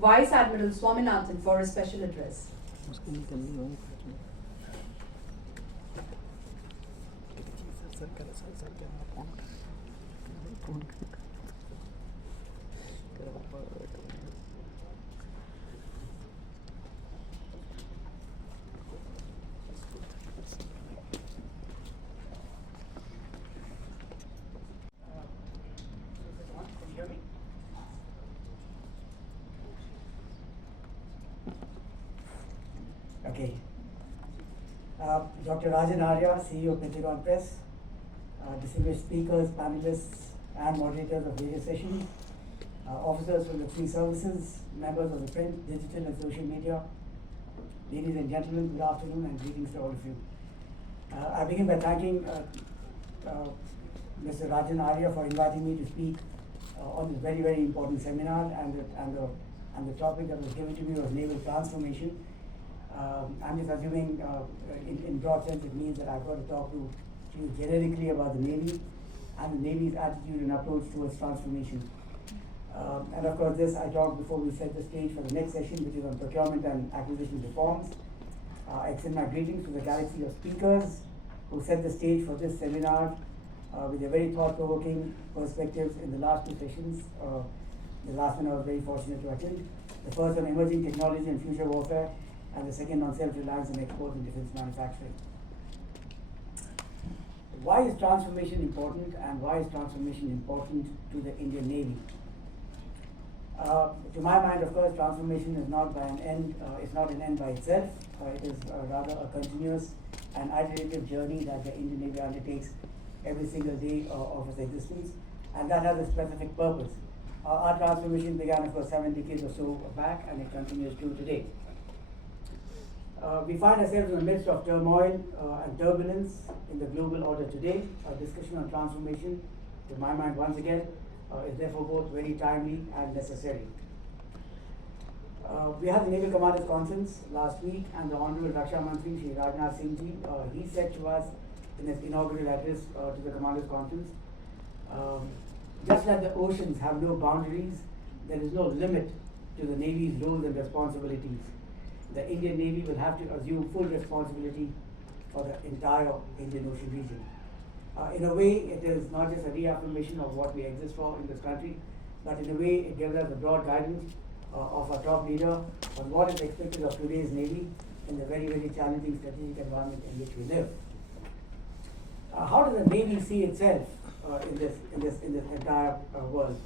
Vice Admiral Swaminathan for a special address. Okay. Dr. Rajan Arya, CEO of Pentagon Press, distinguished speakers, panelists, and moderators of various sessions, officers from the three services, members of the print, digital, and social media, ladies and gentlemen, good afternoon and greetings to all of you. I begin by thanking Mr. Rajan Arya for inviting me to speak on this very, very important seminar, and the topic that was given to me was naval transformation. I'm just assuming in broad sense it means that I've got to talk to you generically about the Navy and the Navy's attitude and approach towards transformation. And of course this I talked before we set the stage for the next session, which is on procurement and acquisition reforms. I extend my greetings to the galaxy of speakers who set the stage for this seminar with their very thought-provoking perspectives in the last two sessions. The last one I was very fortunate to attend. The first on emerging technology and future warfare, and the second on self-reliance and export and defense manufacturing. Why is transformation important, and why is transformation important to the Indian Navy? To my mind, of course, transformation is not by an end. It's not an end by itself. It is rather a continuous and iterative journey that the Indian Navy undertakes every single day of its existence, and that has a specific purpose. Our transformation began, of course, 7 decades or so back, and it continues to today. We find ourselves in the midst of turmoil and turbulence in the global order today. A discussion on transformation, to my mind, once again, is therefore both very timely and necessary. We had the Naval Commanders Conference last week, and the Honorable Raksha Mantri, Shri Rajnath Singh Ji, he said to us in his inaugural address to the Commanders Conference, just like the oceans have no boundaries, there is no limit to the Navy's roles and responsibilities. The Indian Navy will have to assume full responsibility for the entire Indian Ocean region. In a way, it is not just a reaffirmation of what we exist for in this country, but in a way, it gives us a broad guidance of our top leader on what is expected of today's Navy in the very, very challenging strategic environment in which we live. How does the Navy see itself in this entire world?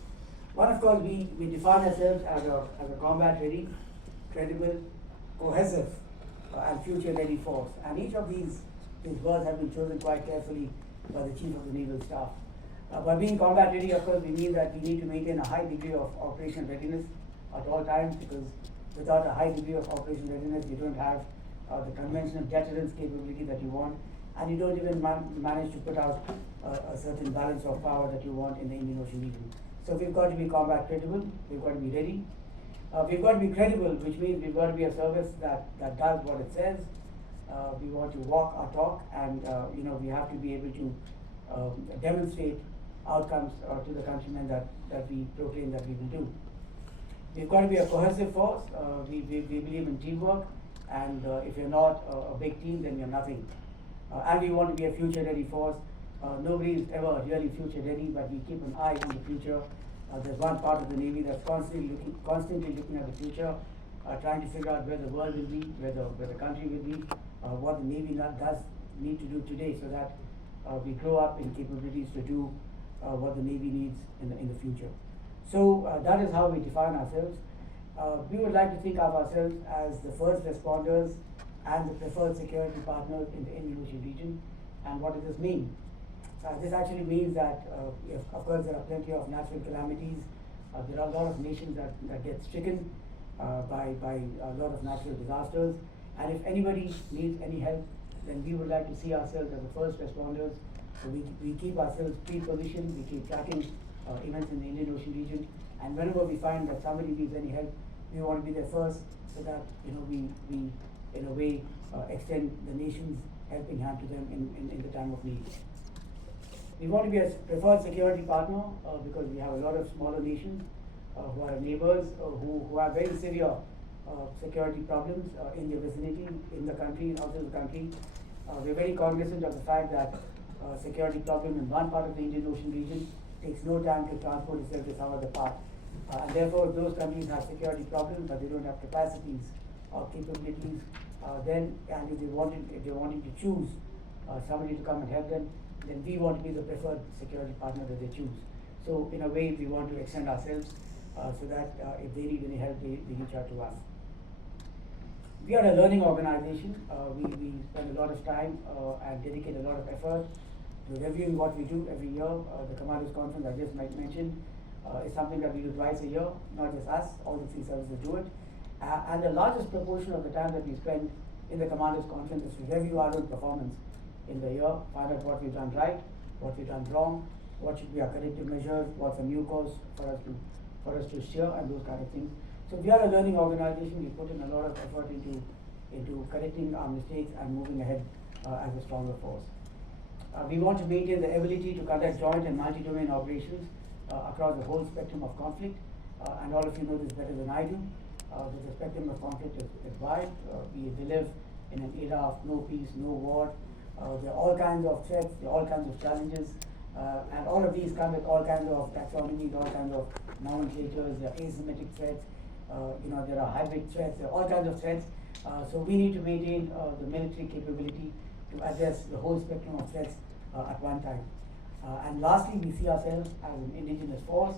One, of course, we define ourselves as a combat-ready, credible, cohesive, and future-ready force. And each of these words have been chosen quite carefully by the Chief of the Naval Staff. By being combat-ready, of course, we mean that we need to maintain a high degree of operational readiness at all times, because without a high degree of operational readiness, you don't have the conventional deterrence capability that you want, and you don't even manage to put out a certain balance of power that you want in the Indian Ocean region. So we've got to be combat credible, we've got to be ready. We've got to be credible, which means we've got to be a service that does what it says. We want to walk our talk, and we have to be able to demonstrate outcomes to the countrymen that we proclaim that we will do. We've got to be a cohesive force. We believe in teamwork, and if you're not a big team, then you're nothing. And we want to be a future-ready force. Nobody is ever really future-ready, but we keep an eye on the future. There's one part of the Navy that's constantly looking at the future, trying to figure out where the world will be, where the country will be, what the Navy does need to do today, so that we grow up in capabilities to do what the Navy needs in the future. So that is how we define ourselves. We would like to think of ourselves as the first responders and the preferred security partners in the Indian Ocean region. And what does this mean? This actually means that, of course, there are plenty of natural calamities. There are a lot of nations that get stricken by a lot of natural disasters. And if anybody needs any help, then we would like to see ourselves as the first responders. So we keep ourselves pre-positioned, we keep tracking events in the Indian Ocean region. And whenever we find that somebody needs any help, we want to be there first, so that we in a way extend the nation's helping hand to them in the time of need. We want to be a preferred security partner because we have a lot of smaller nations who are neighbors, who have very severe security problems in their vicinity, in the country, outside the country. We're very cognizant of the fact that security problem in one part of the Indian Ocean region takes no time to transport itself to some other part. And therefore, if those countries have security problems but they don't have capacities or capabilities, then and if they're wanting to choose somebody to come and help them, then we want to be the preferred security partner that they choose. So in a way, we want to extend ourselves so that if they need any help, they reach out to us. We are a learning organization. We spend a lot of time and dedicate a lot of effort to reviewing what we do every year. The Commanders Conference I just mentioned is something that we do twice a year, not just us, all the three services do it. And the largest proportion of the time that we spend in the Commanders Conference is to review our own performance in the year, find out what we've done right, what we've done wrong, what should be our corrective measures, what's a new course for us to steer, and those kind of things. So we are a learning organization. We put in a lot of effort into correcting our mistakes and moving ahead as a stronger force. We want to maintain the ability to conduct joint and multi-domain operations across the whole spectrum of conflict, and all of you know this better than I do. The spectrum of conflict is wide. We live in an era of no peace, no war. There are all kinds of threats, there are all kinds of challenges, and all of these come with all kinds of taxonomies, all kinds of nomenclatures. There are asymmetric threats, there are hybrid threats, there are all kinds of threats. So we need to maintain the military capability to address the whole spectrum of threats at one time. And lastly, we see ourselves as an indigenous force.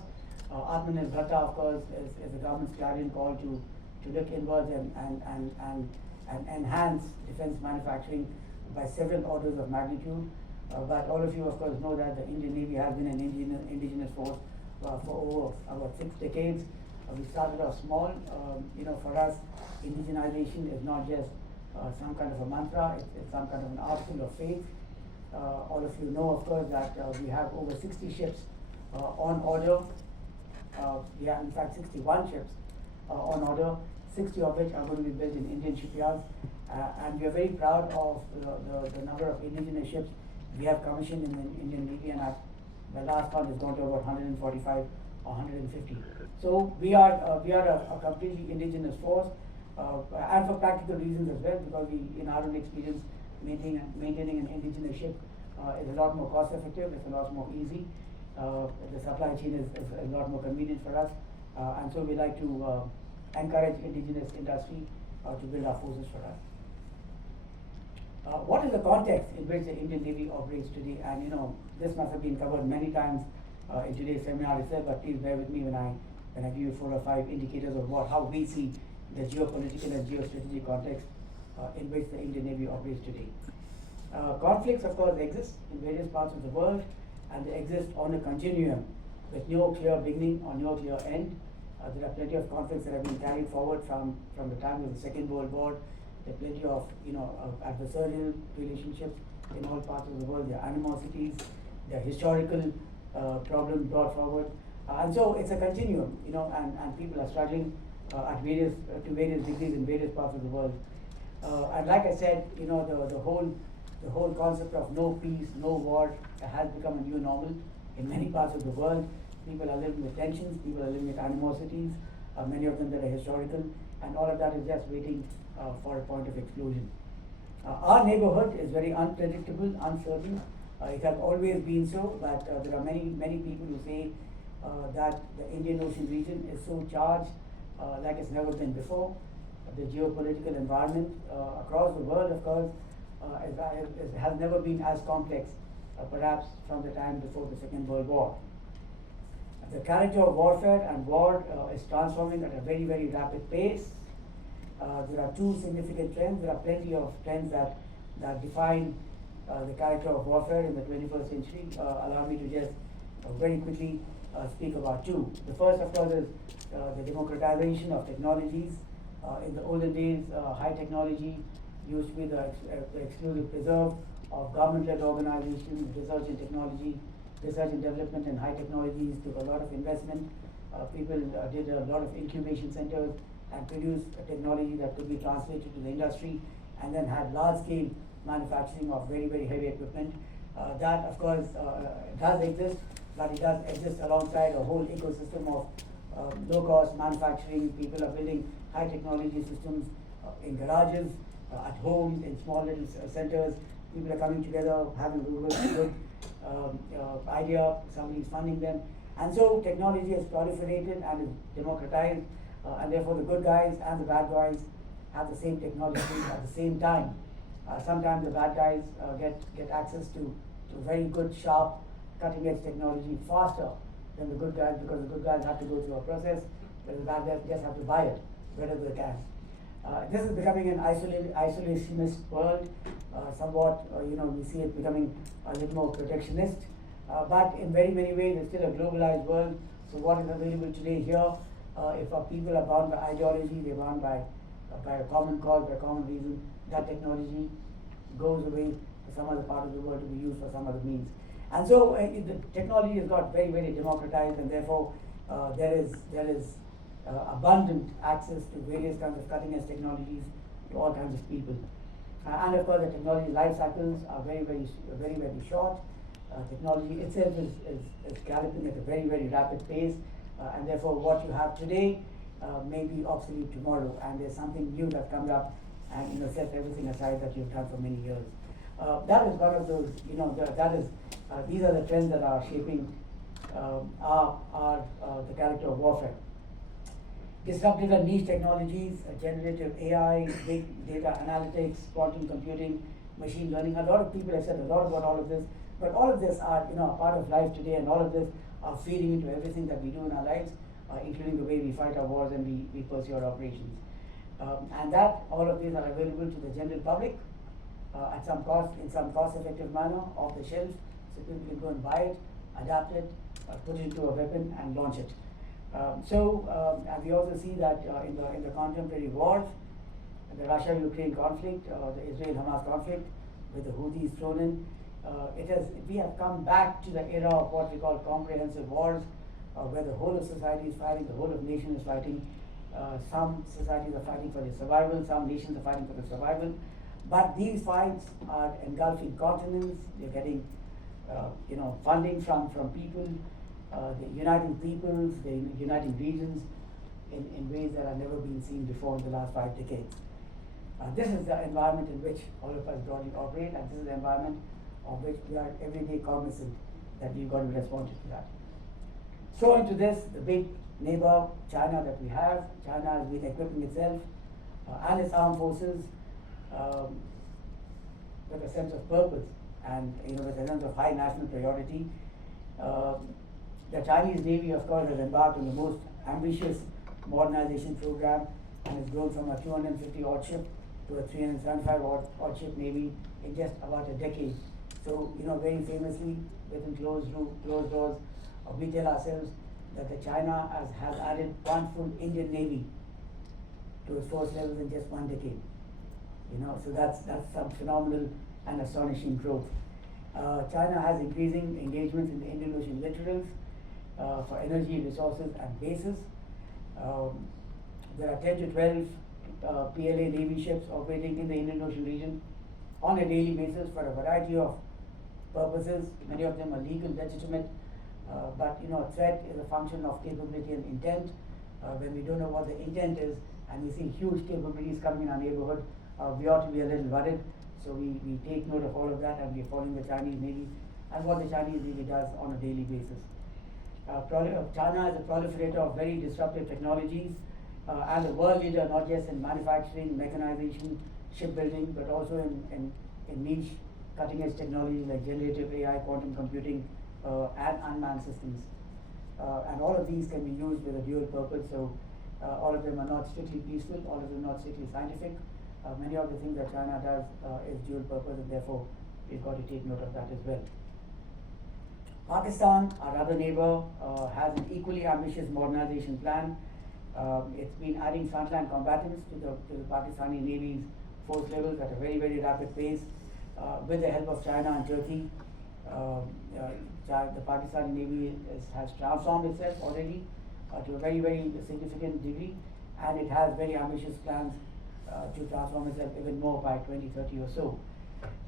Atmanirbharta, of course, is the government's clarion call to look inwards and enhance defense manufacturing by several orders of magnitude. But all of you, of course, know that the Indian Navy has been an indigenous force for over about 6 decades. We started off small. For us, indigenization is not just some kind of a mantra, it's some kind of an article of faith. All of you know, of course, that we have over 60 ships on order. We have, in fact, 61 ships on order, 60 of which are going to be built in Indian shipyards. And we are very proud of the number of indigenous ships we have commissioned in the Indian Navy, and the last one has gone to about 145 or 150. So we are a completely indigenous force, and for practical reasons as well, because we, in our own experience, maintaining an indigenous ship is a lot more cost effective, it's a lot more easy. The supply chain is a lot more convenient for us, and so we like to encourage indigenous industry to build our forces for us. What is the context in which the Indian Navy operates today? And this must have been covered many times in today's seminar itself, but please bear with me when I give you 4 or 5 indicators of how we see the geopolitical and geostrategic context in which the Indian Navy operates today. Conflicts, of course, exist in various parts of the world, and they exist on a continuum with no clear beginning or no clear end. There are plenty of conflicts that have been carried forward from the time of the Second World War. There are plenty of adversarial relationships in all parts of the world. There are animosities, there are historical problems brought forward, and so it's a continuum. And people are struggling at various degrees in various parts of the world. And like I said, the whole concept of no peace, no war has become a new normal in many parts of the world. People are living with tensions, people are living with animosities, many of them that are historical, and all of that is just waiting for a point of explosion. Our neighborhood is very unpredictable, uncertain. It has always been so, but there are many people who say that the Indian Ocean region is so charged like it's never been before. The geopolitical environment across the world, of course, has never been as complex, perhaps from the time before the Second World War. The character of warfare and war is transforming at a very, very rapid pace. There are 2 significant trends. There are plenty of trends that define the character of warfare in the 21st century. Allow me to just very quickly speak about 2. The first, of course, is the democratization of technologies. In the olden days, high technology used to be the exclusive preserve of government-led organizations. Research in technology, research and development in high technologies took a lot of investment. People did a lot of incubation centers and produced a technology that could be translated to the industry, and then had large-scale manufacturing of very, very heavy equipment. That, of course, does exist, but it does exist alongside a whole ecosystem low-cost manufacturing. People are building high-technology systems in garages, at homes, in small little centers. People are coming together, having a good idea. Somebody's funding them, and so technology has proliferated and is democratized, and therefore the good guys and the bad guys have the same technology at the same time. Sometimes the bad guys get access to very good, sharp, cutting-edge technology faster than the good guys, because the good guys have to go through a process, where the bad guys just have to buy it wherever they can. This is becoming an isolationist world. Somewhat, we see it becoming a little more protectionist. But in very many ways, it's still a globalized world. So what is available today here, if our people are bound by ideology, they're bound by a common cause, by a common reason, that technology goes away to some other part of the world to be used for some other means. And so the technology has got very, very democratized, and therefore there is abundant access to various kinds of cutting-edge technologies to all kinds of people. And of course, the technology life cycles are very, very short. Technology itself is galloping at a very, very rapid pace, and therefore what you have today may be obsolete tomorrow, and there's something new that comes up and sets everything aside that you've done for many years. That is one of those, these are the trends that are shaping the character of warfare. Disruptive and niche technologies, generative AI, big data analytics, quantum computing, machine learning. A lot of people have said a lot about all of this, but all of this are a part of life today, and all of this are feeding into everything that we do in our lives, including the way we fight our wars and we pursue our operations. And that all of these are available to the general public at some cost, in some cost-effective manner, off the shelf, so people can go and buy it, adapt it, put it into a weapon, and launch it. And we also see that in the contemporary wars, the Russia-Ukraine conflict, the Israel-Hamas conflict, with the Houthis thrown in, we have come back to the era of what we call comprehensive wars, where the whole of society is fighting, the whole of nation is fighting. Some societies are fighting for their survival, some nations are fighting for their survival, but these fights are engulfing continents. They're getting funding from people. They're uniting peoples, they're uniting regions in ways that have never been seen before in the last 5 decades. This is the environment in which all of us broadly operate, and this is the environment of which we are every day cognizant that we've got to be responsive to that. So into this, the big neighbor, China, that we have, China has been equipping itself and its armed forces with a sense of purpose and with a sense of high national priority. The Chinese Navy, of course, has embarked on the most ambitious modernization program and has grown from a 250-odd ship to a 375-odd ship Navy in just about a decade. So, very famously, within closed doors, we tell ourselves that China has added one full Indian Navy to its force levels in just 1 decade. So that's some phenomenal and astonishing growth. China has increasing engagements in the Indian Ocean littorals for energy, resources, and bases. There are 10 to 12 PLA Navy ships operating in the Indian Ocean region on a daily basis for a variety of purposes. Many of them are legal, legitimate, but threat is a function of capability and intent. When we don't know what the intent is, and we see huge capabilities coming in our neighborhood, we ought to be a little worried. So we take note of all of that, and we are following the Chinese Navy and what the Chinese Navy does on a daily basis. China is a proliferator of very disruptive technologies and a world leader not just in manufacturing, mechanization, shipbuilding, but also in niche cutting-edge technologies like generative AI, quantum computing, and unmanned systems. And all of these can be used with a dual purpose. So all of them are not strictly peaceful, all of them are not strictly scientific. Many of the things that China does is dual purpose, and therefore we've got to take note of that as well. Pakistan, our other neighbor, has an equally ambitious modernization plan. It's been adding frontline combatants to the Pakistani Navy's force levels at a very, very rapid pace with the help of China and Turkey. The Pakistani Navy has transformed itself already to a very, very significant degree, and it has very ambitious plans to transform itself even more by 2030 or so.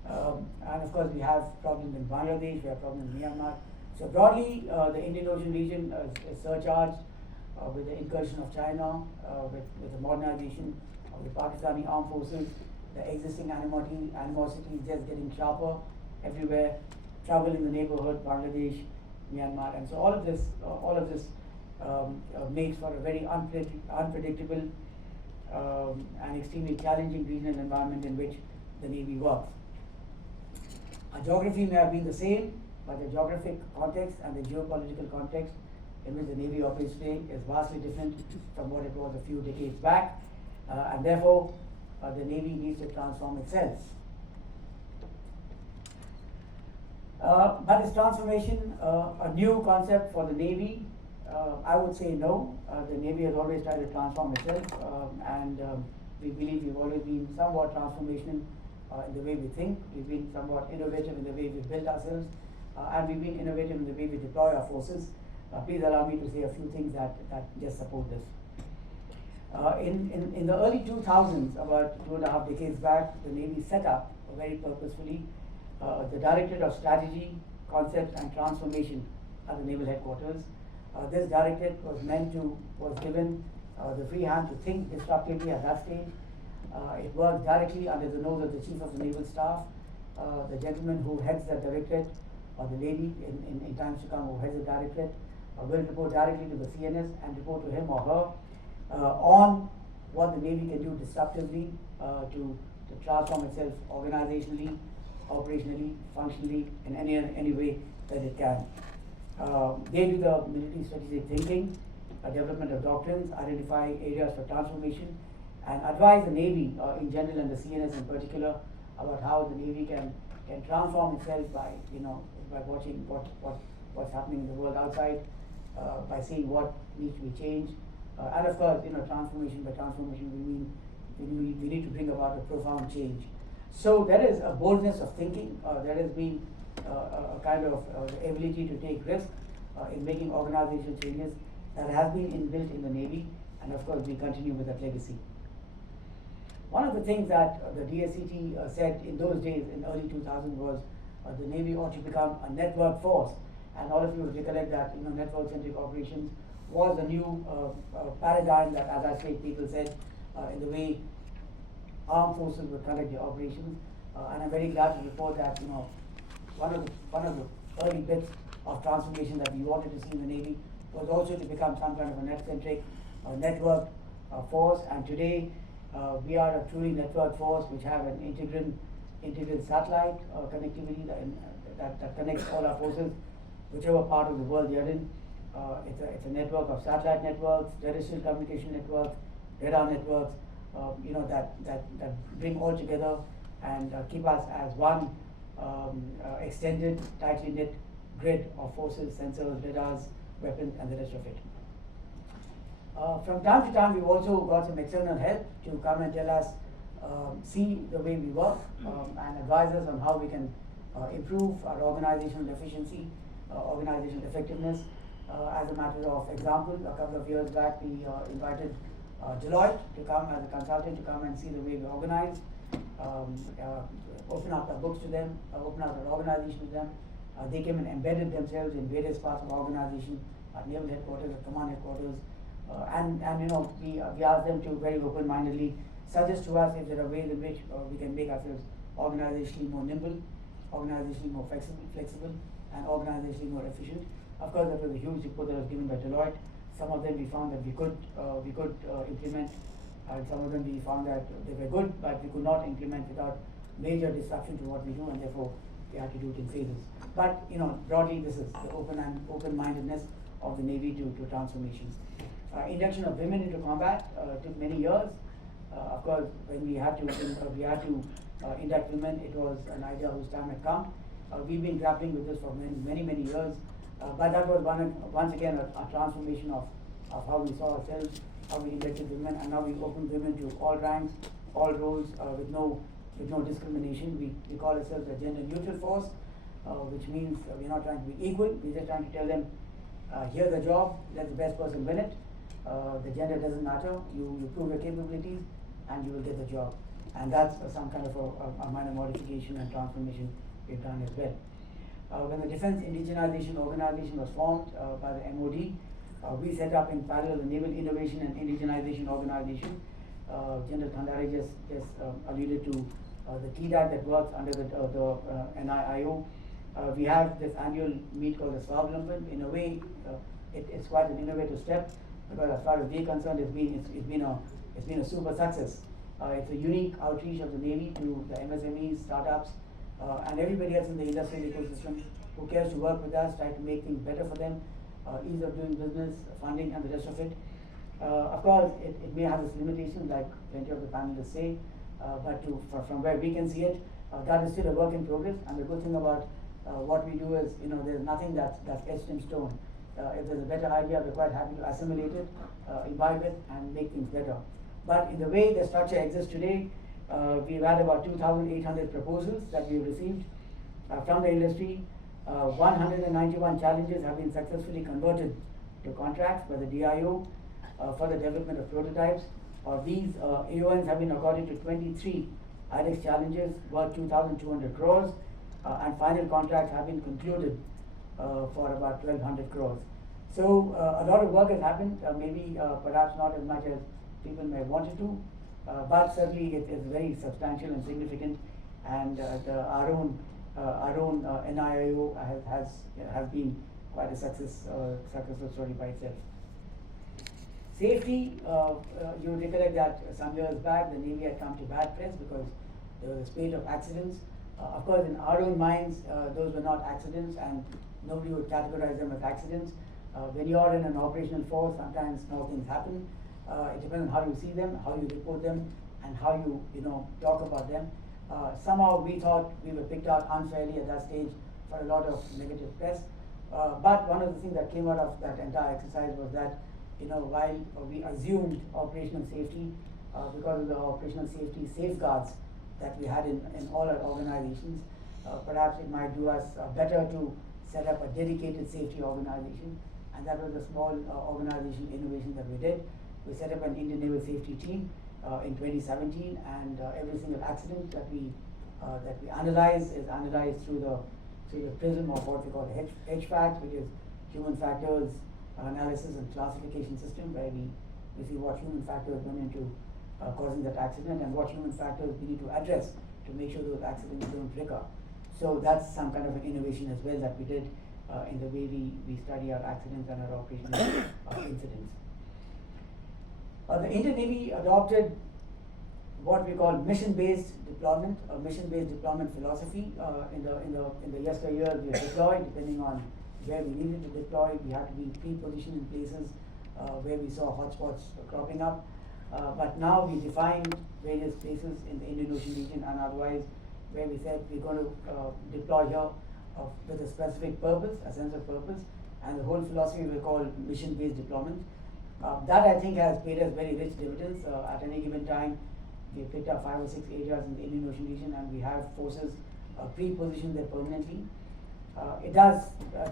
And of course, we have problems in Bangladesh, we have problems in Myanmar. So broadly, the Indian Ocean region is surcharged with the incursion of China, with the modernization of the Pakistani armed forces, the existing animosity is just getting sharper everywhere. Trouble in the neighborhood, Bangladesh, Myanmar, and so all of this makes for a very unpredictable and extremely challenging regional environment in which the Navy works. Our geography may have been the same, but the geographic context and the geopolitical context in which the Navy operates today is vastly different from what it was a few decades back, and therefore the Navy needs to transform itself. But is transformation a new concept for the Navy? I would say no. The Navy has always tried to transform itself, and we believe we've always been somewhat transformational in the way we think. We've been somewhat innovative in the way we build ourselves, and we've been innovative in the way we deploy our forces. Please allow me to say a few things that just support this. In the early 2000s, about 2.5 decades back, the Navy set up very purposefully the Directorate of Strategy, Concept and Transformation at the Naval Headquarters. This directorate was given the free hand to think disruptively at that stage. It works directly under the nose of the Chief of the Naval Staff. The gentleman who heads the directorate, or the lady in times to come who heads the directorate, will report directly to the CNS and report to him or her on what the Navy can do disruptively to transform itself organizationally, operationally, functionally, in any way that it can. They do the military strategic thinking, development of doctrines, identify areas for transformation, and advise the Navy in general and the CNS in particular about how the Navy can transform itself by watching what's happening in the world outside, by seeing what needs to be changed, and of course, transformation. By transformation, we mean we need to bring about a profound change. So there is a boldness of thinking. There has been a kind of the ability to take risk in making organizational changes that has been inbuilt in the Navy, and of course we continue with that legacy. One of the things that the DSCT said in those days, in early 2000, was the Navy ought to become a network force, and all of you will recollect that network-centric operations was a new paradigm that, as I said, people said in the way armed forces would conduct their operations, and I'm very glad to report that one of the early bits of transformation that we wanted to see in the Navy was also to become some kind of a net-centric network force, and today we are a truly network force which have an integral satellite connectivity that connects all our forces, whichever part of the world they are in. It's a network of satellite networks, terrestrial communication networks, radar networks, that bring all together and keep us as one extended, tightly knit grid of forces, sensors, radars, weapons, and the rest of it. From time to time, we've also got some external help to come and tell us, see the way we work, and advise us on how we can improve our organizational efficiency, organizational effectiveness. As a matter of example, a couple of years back, we invited Deloitte to come as a consultant to come and see the way we organize, open up our books to them, open up our organization to them. They came and embedded themselves in various parts of our organization, at Naval Headquarters, at Command Headquarters, and we asked them to very open-mindedly suggest to us if there are ways in which we can make ourselves organizationally more nimble, organizationally more flexible, and organizationally more efficient. Of course, that was a huge report that was given by Deloitte. Some of them we found that we could implement, and some of them we found that they were good, but we could not implement without major disruption to what we do, and therefore we had to do it in phases. But broadly, this is the open-mindedness of the Navy to transformation. Induction of women into combat took many years. Of course, when we had to induct women, it was an idea whose time had come. We've been grappling with this for many years, but that was once again a transformation of how we saw ourselves, how we inducted women, and now we open women to all ranks, all roles, with no discrimination. We call ourselves a gender neutral force, which means we're not trying to be equal. We're just trying to tell them, here's the job, let the best person win it. The gender doesn't matter. You prove your capabilities, and you will get the job. And that's some kind of a minor modification and transformation we've done as well. When the Defense Indigenization Organization was formed by the MOD, We set up in parallel the Naval Innovation and Indigenization Organization. General Thandare just alluded to the TDAT that works under the NIIO. We have this annual meet called the Swaminathan. In a way, it's quite an innovative step, because as far as we're concerned, it's been a super success. It's a unique outreach of the Navy to the MSMEs, startups, and everybody else in the industrial ecosystem who cares to work with us, try to make things better for them, ease of doing business, funding, and the rest of it. Of course, it may have its limitations, like plenty of the panelists say, but from where we can see it, that is still a work in progress. And the good thing about what we do is, there's nothing that's etched in stone. If there's a better idea, we're quite happy to assimilate it, imbibe it, and make things better. But in the way the structure exists today, we've had about 2,800 proposals that we've received from the industry. 191 challenges have been successfully converted to contracts by the DIO for the development of prototypes. These AONs have been accorded to 23 IDEX challenges worth 2,200 crores, and final contracts have been concluded for about 1,200 crores. So a lot of work has happened, maybe perhaps not as much as people may want it to, but certainly it is very substantial and significant, and our own NIIO has been quite a successful story by itself. Safety, you recollect that some years back the Navy had come to bad press because there was a spate of accidents. Of course, in our own minds, those were not accidents, and nobody would categorize them as accidents. When you are in an operational force, sometimes small things happen. It depends on how you see them, how you report them, and how you talk about them. Somehow we thought we were picked out unfairly at that stage for a lot of negative press. But one of the things that came out of that entire exercise was that while we assumed operational safety, because of the operational safety safeguards that we had in all our organizations, perhaps it might do us better to set up a dedicated safety organization, and that was a small organization innovation that we did. We set up an Indian Naval Safety Team in 2017, and every single accident that we analyze is analyzed through the prism of what we call HFACS, which is Human Factors Analysis and Classification System, where we see what human factors went into causing that accident and what human factors we need to address to make sure those accidents don't recur. So that's some kind of an innovation as well that we did in the way we study our accidents and our operational incidents. The Indian Navy adopted what we call mission-based deployment, a mission-based deployment philosophy. In the yesteryear, we deployed depending on where we needed to deploy. We had to be pre-positioned in places where we saw hotspots cropping up. But now we defined various places in the Indian Ocean region and otherwise where we said we're going to deploy here with a specific purpose, a sense of purpose, and the whole philosophy we call mission-based deployment. That I think has paid us very rich dividends. At any given time, we picked up 5 or 6 areas in the Indian Ocean region, and we have forces pre-positioned there permanently. It does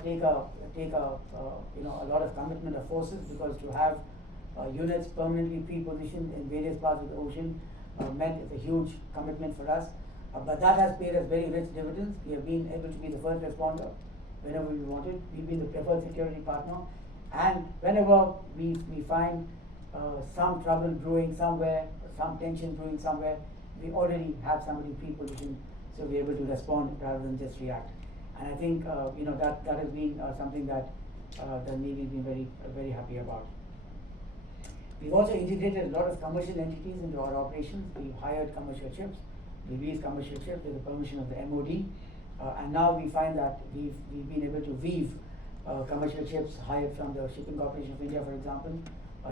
take a lot of commitment of forces, because to have units permanently pre-positioned in various parts of the ocean meant it's a huge commitment for us. But that has paid us very rich dividends. We have been able to be the first responder whenever we wanted. We've been the preferred security partner, and whenever we find some trouble brewing somewhere, some tension brewing somewhere, we already have somebody pre-positioned, so we're able to respond rather than just react. And I think that has been something that the Navy has been very very happy about. We've also integrated a lot of commercial entities into our operations. We've hired commercial ships, we lease commercial ships with the permission of the MOD, and now we find that we've been able to weave commercial ships hired from the Shipping Corporation of India, for example,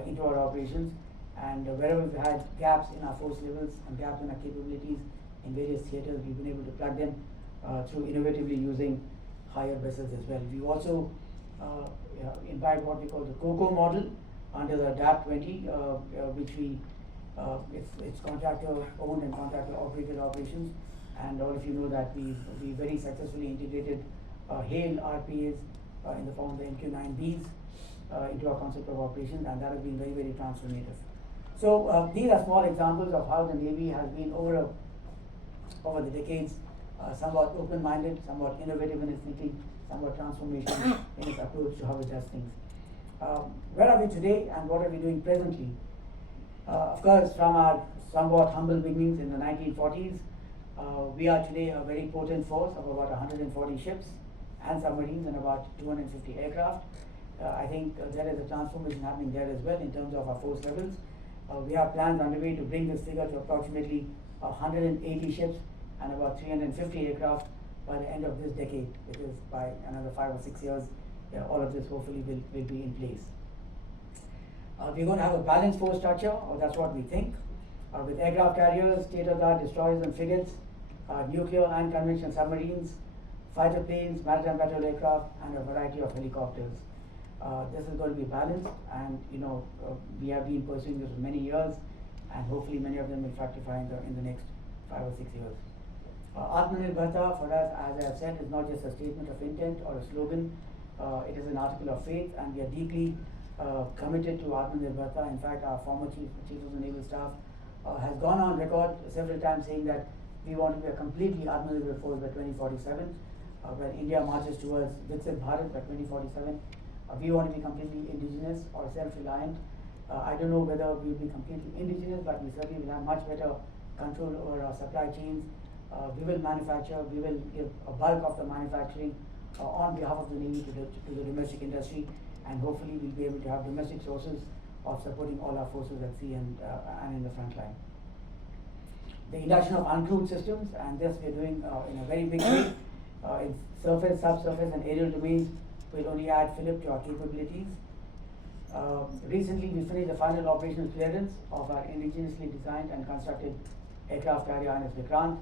into our operations. And wherever we've had gaps in our force levels and gaps in our capabilities in various theatres, we've been able to plug them through innovatively using hired vessels as well. We've also imbibed what we call the COCO model under the DAP 20, which it's contractor owned and contractor operated operations, and all of you know that we very successfully integrated HALE RPAs in the form of the MQ-9Bs into our concept of operations, and that has been very very transformative. So these are small examples of how the Navy has been over the decades somewhat open-minded, somewhat innovative in its thinking, somewhat transformational in its approach to how it does things. Where are we today and what are we doing presently? Of course, from our somewhat humble beginnings in the 1940s, we are today a very potent force of about 140 ships and submarines and about 250 aircraft. I think there is a transformation happening there as well in terms of our force levels. We have plans underway to bring this figure to approximately 180 ships and about 350 aircraft by the end of this decade, because by another 5 or 6 years, all of this hopefully will be in place. We're going to have a balanced force structure, or that's what we think, with aircraft carriers, state-of-the-art destroyers and frigates, nuclear and conventional submarines, fighter planes, maritime battle aircraft, and a variety of helicopters. This is going to be balanced, and we have been pursuing this for many years, and hopefully many of them will fructify in the next 5 or 6 years. Atmanirbharta for us, as I have said, is not just a statement of intent or a slogan. It is an article of faith, and we are deeply committed to Atmanirbharta. In fact, our former chief of the Naval Staff has gone on record several times saying that we want to be a completely Atmanirbhar force by 2047. When India marches towards Viksit Bharat by 2047, we want to be completely indigenous or self-reliant. I don't know whether we will be completely indigenous, but we certainly will have much better control over our supply chains. We will manufacture, we will give a bulk of the manufacturing on behalf of the Navy to the domestic industry, and hopefully we'll be able to have domestic sources of supporting all our forces at sea and in the front line. The induction of uncrewed systems, and this we're doing in a very big way. In surface, subsurface and aerial domains, will only add fillip to our capabilities. Recently we finished the final operational clearance of our indigenously designed and constructed aircraft carrier INS Vikrant.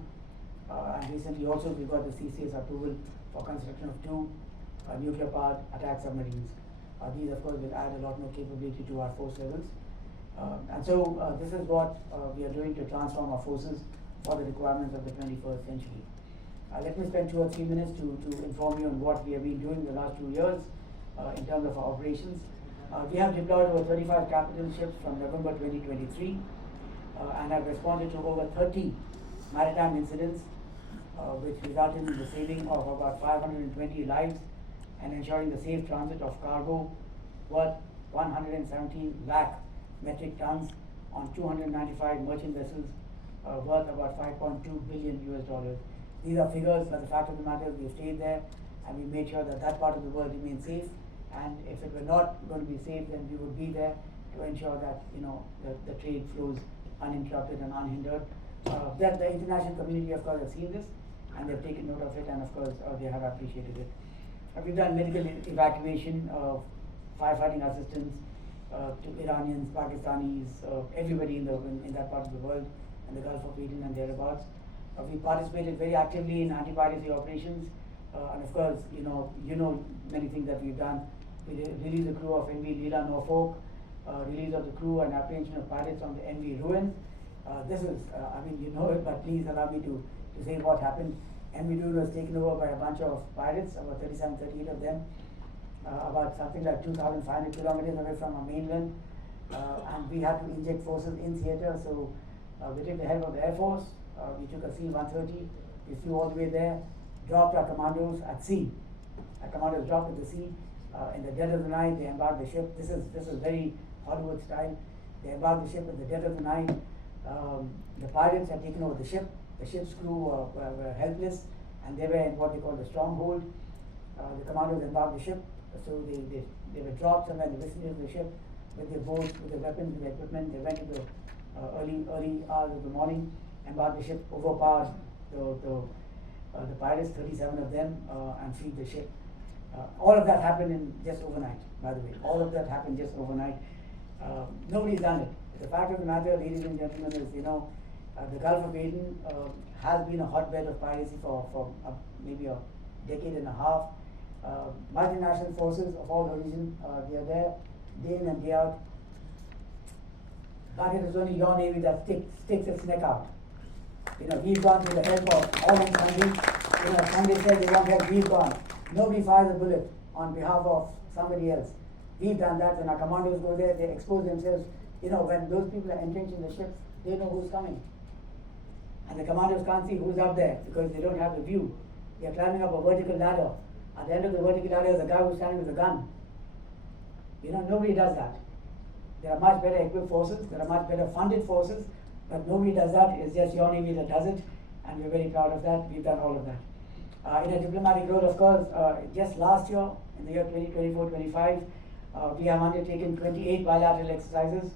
And recently also we got the CCS approval for construction of 2 nuclear-powered attack submarines. These of course will add a lot more capability to our force levels. And so this is what we are doing to transform our forces for the requirements of the 21st century. Let me spend 2 or 3 minutes to inform you on what we have been doing the last 2 years in terms of our operations. We have deployed over 35 capital ships from November 2023 and have responded to over 30 maritime incidents, which resulted in the saving of about 520 lives and ensuring the safe transit of cargo worth 117 lakh metric tons on 295 merchant vessels worth about $5.2 billion US. These are figures, but the fact of the matter is we stayed there and we made sure that that part of the world remained safe, and if it were not going to be safe, then we would be there to ensure that the trade flows uninterrupted and unhindered. That the international community of course has seen this and they've taken note of it, and of course they have appreciated it. We've done medical evacuation, firefighting assistance to Iranians, Pakistanis, everybody in that part of the world, in the Gulf of Aden and thereabouts. We participated very actively in anti-piracy operations, and of course, you know many things that we've done. We released the crew of MV Leela Norfolk, release of the crew and apprehension of pirates on the MV Ruin. This is, you know it, but please allow me to say what happened. MV Ruin was taken over by a bunch of pirates, about 37, 38 of them, about something like 2,500 kilometers away from our mainland, and we had to inject forces in theater, so we took the help of the Air Force. We took a C-130, we flew all the way there, dropped our commandos at sea. Our commandos dropped at the sea. In the dead of the night, they embarked the ship. This is very Hollywood style. They embarked the ship in the dead of the night. The pirates had taken over the ship. The ship's crew were helpless, and they were in what they call the stronghold. The commandos embarked the ship, so they were dropped somewhere in the vicinity of the ship with their boats, with their weapons, with their equipment. They went to the early hours of the morning, embarked the ship, overpowered the pirates, 37 of them, and freed the ship. All of that happened in just overnight, by the way. All of that happened just overnight. Nobody's done it. The fact of the matter, ladies and gentlemen, is the Gulf of Aden has been a hotbed of piracy for maybe a decade and a half. Multinational forces of all the region, they are there day in and day out. But it is only your Navy that sticks its neck out. We've gone to the help of all these countries. Somebody said they want help, we've gone. Nobody fires a bullet on behalf of somebody else. We've done that. When our commandos go there, they expose themselves. When those people are entrenching the ships, they know who's coming. And the commandos can't see who's up there because they don't have the view. They're climbing up a vertical ladder. At the end of the vertical ladder is a guy who's standing with a gun. Nobody does that. There are much better equipped forces, there are much better funded forces, but nobody does that. It's just your Navy that does it, and we're very proud of that. We've done all of that. In a diplomatic role, of course, just last year, in the year 2024-25, we have undertaken 28 bilateral exercises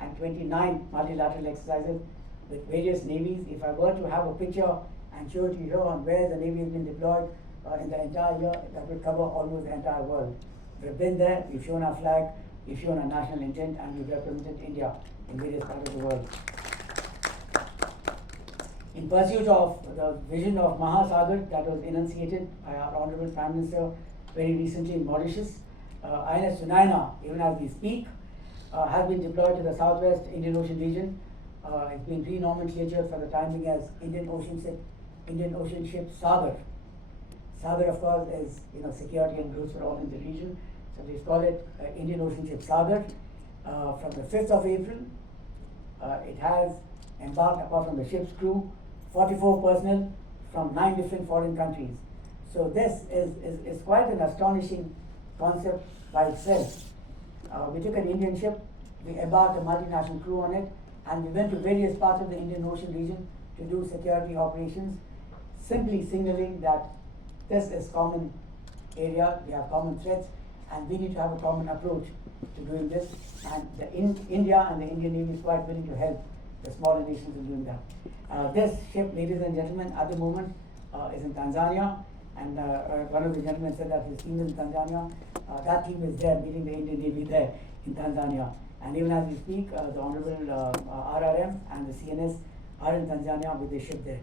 and 29 multilateral exercises with various navies. If I were to have a picture and show it to you here on where the Navy has been deployed in the entire year, that would cover almost the entire world. We've been there, we've shown our flag, we've shown our national intent, and we've represented India in various parts of the world. In pursuit of the vision of Mahasagar that was enunciated by our Honorable Prime Minister very recently in Mauritius, INS Sunaina, even as we speak, has been deployed to the southwest Indian Ocean region. It's been re-nomenclatured for the time being as Indian Ocean Ship Sagar. Sagar, of course, is security and growth for all in the region. So they call it Indian Ocean Ship Sagar. From the 5th of April, it has embarked, apart from the ship's crew, 44 personnel from 9 different foreign countries. So this is quite an astonishing concept by itself. We took an Indian ship, we embarked a multinational crew on it, and we went to various parts of the Indian Ocean region to do security operations, simply signaling that this is common area, we have common threats, and we need to have a common approach to doing this. And India and the Indian Navy is quite willing to help the smaller nations in doing that. This ship, ladies and gentlemen, at the moment is in Tanzania, and one of the gentlemen said that his team is in Tanzania. That team is there, meeting the Indian Navy there in Tanzania. And even as we speak, the Honorable RRM and the CNS are in Tanzania with the ship there.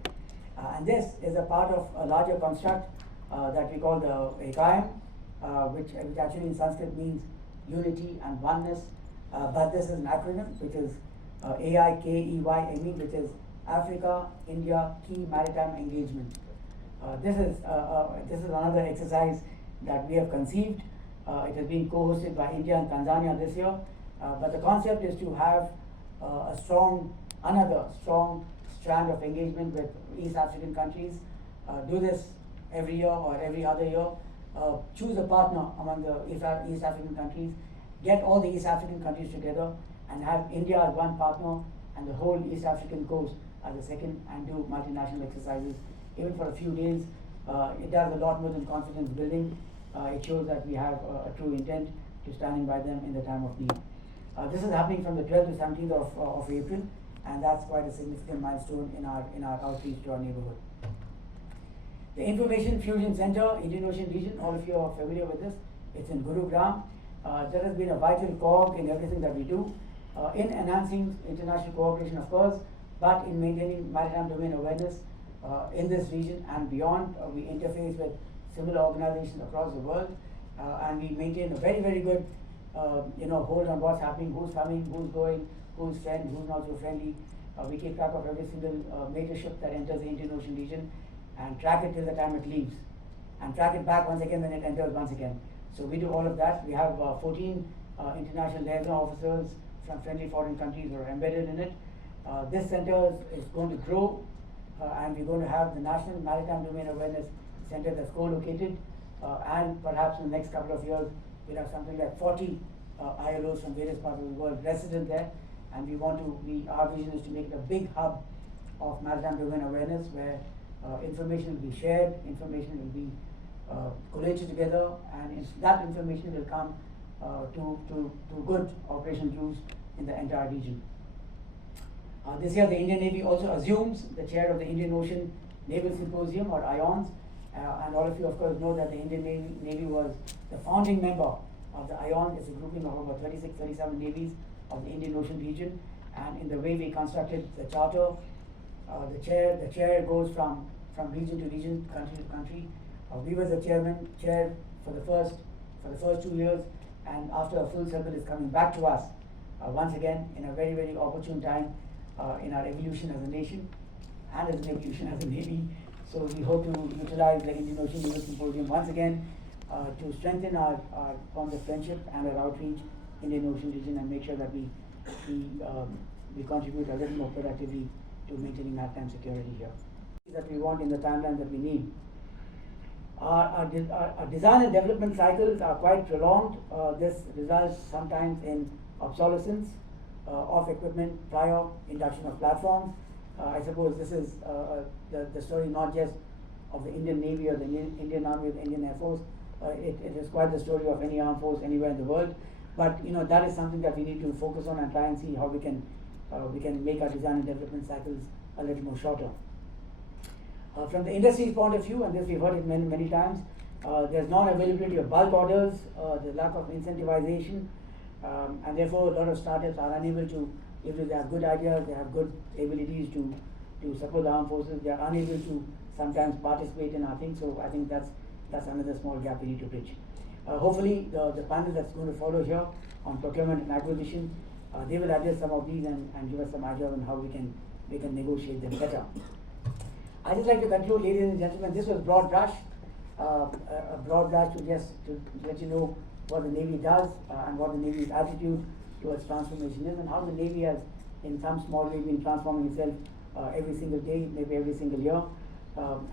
And this is a part of a larger construct that we call the EKAIM, which actually in Sanskrit means unity and oneness. But this is an acronym which is AIKEYME, which is Africa, India, Key Maritime Engagement. This is another exercise that we have conceived. It has been co-hosted by India and Tanzania this year. But the concept is to have another strong strand of engagement with East African countries. Do this every year or every other year. Choose a partner among the East African countries. Get all the East African countries together and have India as one partner and the whole East African coast as a second, and do multinational exercises even for a few days. It does a lot more than confidence building. It shows that we have a true intent to standing by them in the time of need. This is happening from the 12th to 17th of April, and that's quite a significant milestone in our outreach to our neighborhood. The Information Fusion Center, Indian Ocean region, all of you are familiar with this. It's in Gurugram. That has been a vital cog in everything that we do, in enhancing international cooperation, of course, but in maintaining maritime domain awareness in this region and beyond. We interface with similar organizations across the world, and we maintain a very, very good hold on what's happening, who's coming, who's going, who's friend, who's not so friendly. We keep track of every single major ship that enters the Indian Ocean region and track it till the time it leaves, and track it back once again when it enters once again. So we do all of that. We have 14 international liaison officers from friendly foreign countries who are embedded in it. This center is going to grow, and we're going to have the National Maritime Domain Awareness Center that's co-located, and perhaps in the next couple of years we'll have something like 40 ILOs from various parts of the world resident there, and our vision is to make it a big hub of maritime domain awareness where information will be shared, information will be collated together, and that information will come to good operational use in the entire region. This year the Indian Navy also assumes the chair of the Indian Ocean Naval Symposium, or IONS, and all of you of course know that the Indian Navy was the founding member of the IONS. It's a grouping of about 36, 37 navies of the Indian Ocean region, and in the way we constructed the charter, the chair goes from region to region, country to country. We were the chair for the first 2 years, and after a full circle is coming back to us once again in a very, very opportune time in our evolution as a nation and as an evolution as a navy. So we hope to utilize the Indian Ocean Naval Symposium once again to strengthen our bonds of friendship and our outreach in the Indian Ocean region, and make sure that we contribute a little more productively to maintaining maritime security here. That we want in the timeline that we need. Our design and development cycles are quite prolonged. This results sometimes in obsolescence of equipment prior induction of platforms. I suppose this is the story not just of the Indian Navy or the Indian Army or the Indian Air Force. It is quite the story of any armed force anywhere in the world. But that is something that we need to focus on and try and see how we can make our design and development cycles a little more shorter. From the industry's point of view, and this we've heard it many times, there's non-availability of bulk orders, there's lack of incentivization, and therefore a lot of startups are unable to, even if they have good ideas, they have good abilities to support the armed forces, they are unable to sometimes participate in our things. So I think that's another small gap we need to bridge. Hopefully the panel that's going to follow here on procurement and acquisition, they will address some of these and give us some ideas on how we can negotiate them better. I'd just like to conclude, ladies and gentlemen, this was broad brush, a broad brush to let you know what the Navy does and what the Navy's attitude towards transformation is, and how the Navy has in some small way been transforming itself every single day, maybe every single year.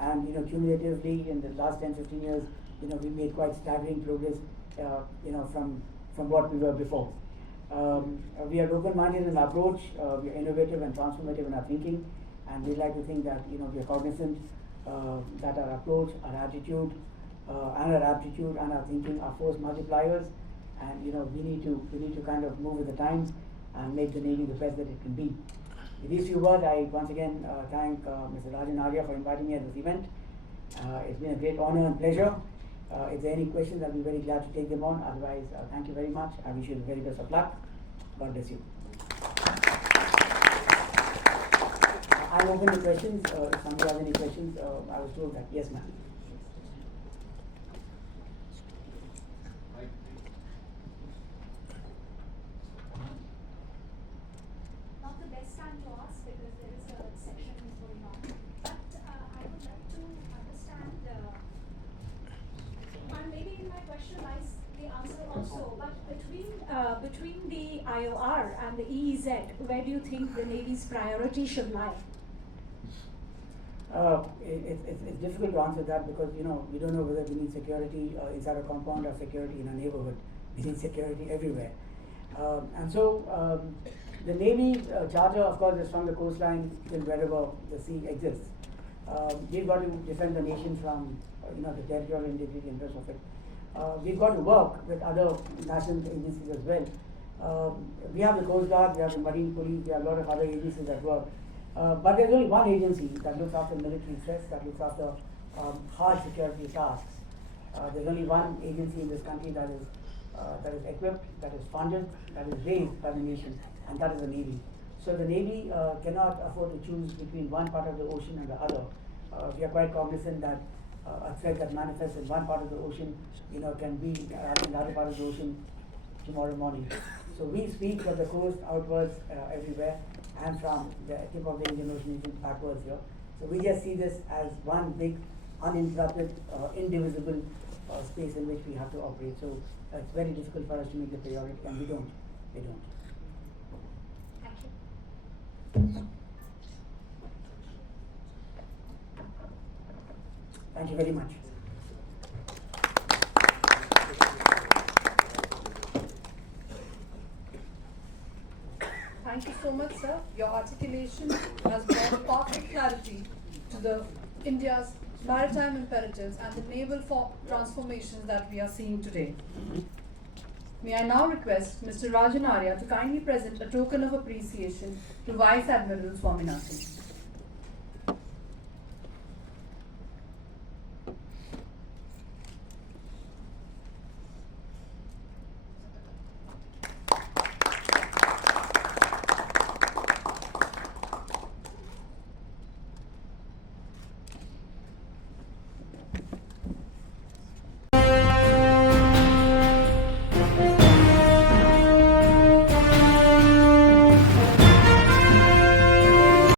And cumulatively in the last 10-15 years, we made quite staggering progress, from what we were before. We are open-minded in our approach, we are innovative and transformative in our thinking, and we like to think that we are cognizant that our approach, our attitude, and our aptitude and our thinking are force multipliers, and we need to kind of move with the times and make the Navy the best that it can be. With these few words, I once again thank Mr. Rajan Arya for inviting me at this event. It's been a great honor and pleasure. If there are any questions, I'll be very glad to take them on. Otherwise, thank you very much. I wish you the very best of luck. God bless you. I'm open to questions. If somebody has any questions, I was told that. Yes, ma'am. Not the best time to ask because there is a section going on. But I would like to understand, and maybe in my question lies the answer also, but between the IOR and the EEZ, where do you think the Navy's priority should lie? It's difficult to answer that because we don't know whether we need security inside a compound or security in a neighborhood. We need security everywhere, and so the Navy charter, of course, is from the coastline till wherever the sea exists. We've got to defend the nation from the territorial integrity and rest of it. We've got to work with other national agencies as well. We have the Coast Guard, we have the Marine Police, we have a lot of other agencies that work. But there's only one agency that looks after military threats, that looks after hard security tasks. There's only one agency in this country that is equipped, that is funded, that is raised by the nation, and that is the Navy. So the Navy cannot afford to choose between one part of the ocean and the other. We are quite cognizant that a threat that manifests in one part of the ocean, can be in the other part of the ocean tomorrow morning. So we speak from the coast outwards everywhere, and from the tip of the Indian Ocean backwards here. So we just see this as one big, uninterrupted, indivisible space in which we have to operate. So it's very difficult for us to make the priority, and we don't. Thank you. Thank you very much. Thank you so much, sir. Your articulation has brought perfect clarity to the India's maritime imperatives and the naval transformations that we are seeing today. May I now request Mr. Rajan Arya to kindly present a token of appreciation to Vice Admiral Swaminathan.